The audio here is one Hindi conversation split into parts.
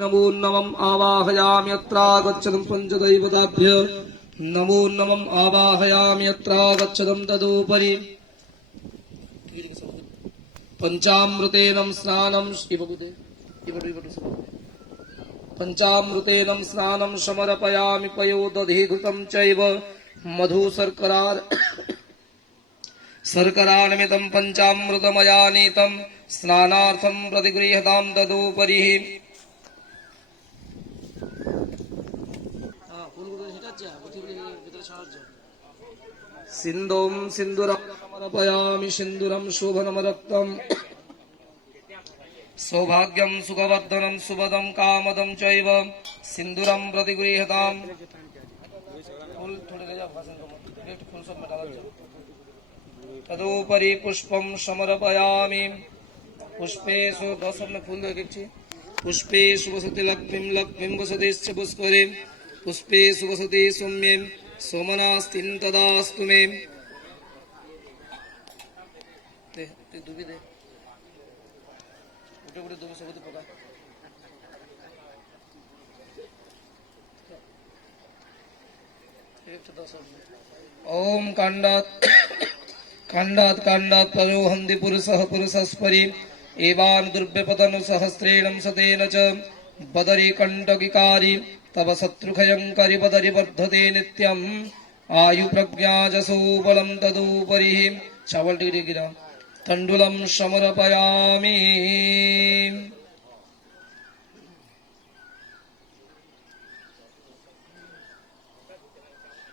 नमो नमम् आवाहयाम्यत्रागच्छतं पञ्चदैवताभ्य नमो नमम् आवाहयाम्यत्रागच्छतं तदुपरि पंचामृतेन स्नानं पंचामृतेन स्नानं समर्पयामि पयोदधिघृतं चैव मधु शर्करानिमितं पंचामृतमयानीतं स्नानार्थं प्रतिगृह्यतां तदुपरि सिन्दूं सिन्दूरं समर्पयामि सिन्दूरं शोभनमरक्तम् सौभाग्यं सुखवर्धनं सुभदं कामदं चैव सिन्दूरं प्रतिगृह्यताम् तदुपरि पुष्पं समर्पयामि पुष्पेषु दशम फूल पुष्पेषु वसति लक्ष्मीं लक्ष्मीं वसतिश्च पुष्करे पुष्पेषु वसति सौम्यं सोमनास्तिं तदास्तु मे ओम कांडात कांडात कांडात परोहन्ति पुरुषः पुरुषस्परि एवान दुर्व्यपतन सहस्रेण सतेन च बदरी कंटकिकारी तव शत्रुखयंकरि बदरी वर्धते नित्यम् आयु प्रज्ञा जसो बलं तदुपरि चावल टिकि गिरा तंडुलं समर्पयामि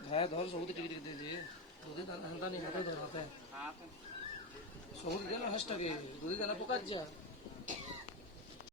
भाई धर सब टिकि टिकि दे दे दूधे दाना हंदा नहीं हाथे धर हाथे सब दे ना हस्टके दूधे दाना पका जा